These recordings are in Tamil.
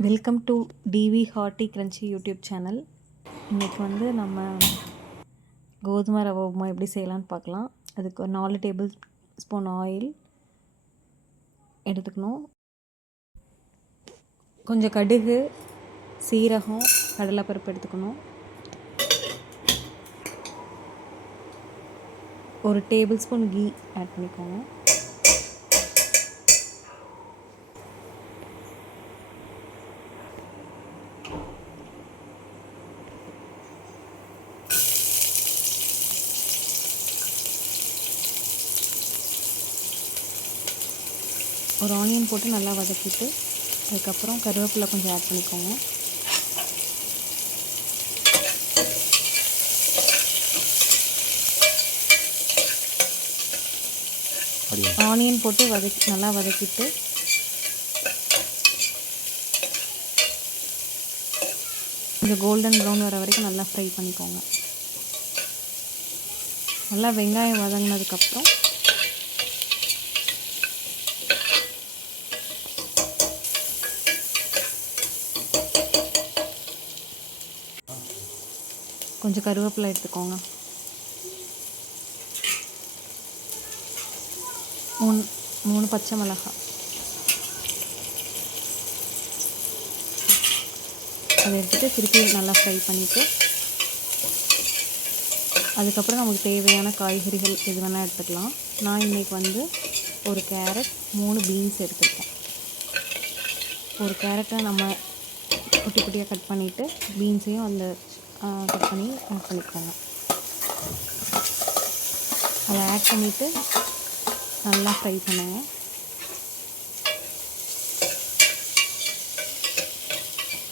Welcome to TV hearty crunchy YouTube channel. இன்றைக்கி வந்து நம்ம கோதுமை ரவை உப்புமா எப்படி செய்யலான்னு பார்க்கலாம். அதுக்கு ஒரு 4 டேபிள் ஸ்பூன் ஆயில் எடுத்துக்கணும். கொஞ்சம் கடுகு, சீரகம், கடலைப்பருப்பு எடுத்துக்கணும். ஒரு டேபிள் ஸ்பூன் கீ ஆட் பண்ணிக்கோங்க. ஒரு ஆனியன் போட்டு நல்லா வதக்கிட்டு அதுக்கப்புறம் கருவேப்பிலை கொஞ்சம் ஆட் பண்ணிக்கோங்க. ஆனியன் போட்டு நல்லா வதக்கிட்டு கொஞ்சம் கோல்டன் ப்ரௌன் வர வரைக்கும் நல்லா ஃப்ரை பண்ணிக்கோங்க. நல்லா வெங்காயம் வதங்கினதுக்கப்புறம் கொஞ்சம் கருவேப்பிலை எடுத்துக்கோங்க. 3 பச்சை மிளகாய் அதை எடுத்துகிட்டு திருப்பி நல்லா ஃப்ரை பண்ணிவிட்டு அதுக்கப்புறம் நமக்கு தேவையான காய்கறிகள் எது வேணால் எடுத்துக்கலாம். நான் இன்றைக்கி வந்து ஒரு கேரட், 3 பீன்ஸ் எடுத்துருக்கேன். ஒரு கேரட்டை நம்ம குட்டி குட்டியாக கட் பண்ணிவிட்டு பீன்ஸையும் அந்த கட் பண்ணி ஆட் பண்ணிக்கோங்க. அதை ஆட் பண்ணிவிட்டு நல்லா ஃப்ரை பண்ணுங்க.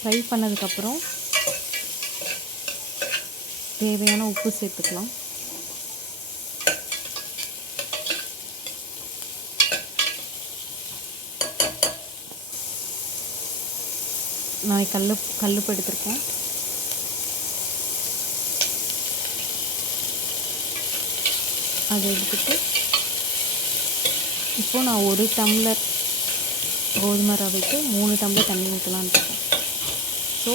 ஃப்ரை பண்ணதுக்கப்புறம் தேவையான உப்பு சேர்த்துக்கலாம். நான் கல்லுப்பு எடுத்திருக்கேன். அதை எடுத்துட்டு இப்போது நான் 1 டம்ளர் கோதுமை ரவைக்கு 3 டம்ளர் தண்ணி ஊற்றலான்னு இருக்கேன். ஸோ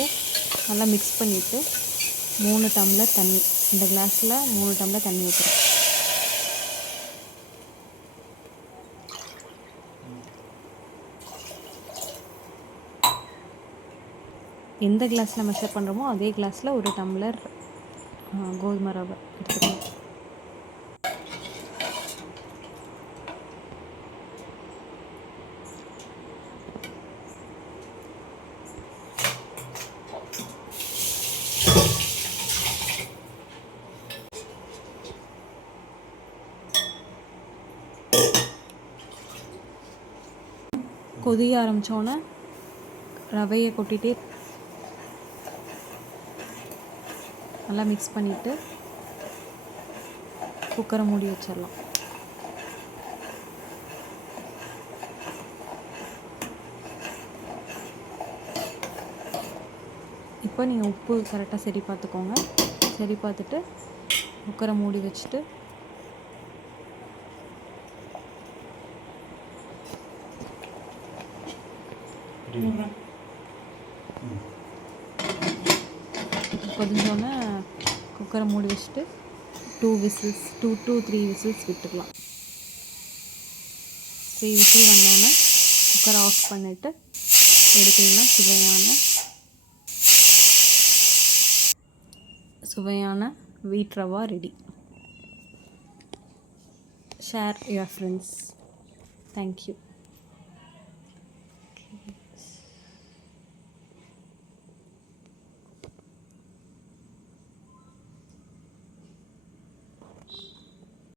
நல்லா மிக்ஸ் பண்ணிவிட்டு 3 டம்ளர் தண்ணி, இந்த கிளாஸில் 3 டம்ளர் தண்ணி ஊற்றுறேன். எந்த கிளாஸில் மெஷர் பண்ணுறோமோ அதே கிளாஸில் 1 டம்ளர் கோதுமை ரவை எடுத்துக்கணும். கொதிய ஆரம்பித்தோன்னே ரவையை கொட்டிகிட்டே நல்லா மிக்ஸ் பண்ணிவிட்டு குக்கரை மூடி வச்சிடலாம். இப்போ நீங்கள் உப்பு கரெக்டாக சரி பார்த்துக்கோங்க. சரி பார்த்துட்டு குக்கரை மூடி வச்சுட்டு கொதிஞ்சோன்னே குக்கரை மூடி வச்சுட்டு 2 to 3 விசில்ஸ் விட்டுக்கலாம். 3 விசில் வந்தோடனே குக்கரை ஆஃப் பண்ணிவிட்டு எடுத்திங்கன்னா சுவையான வீட் rava ready. Share your friends. Thank you.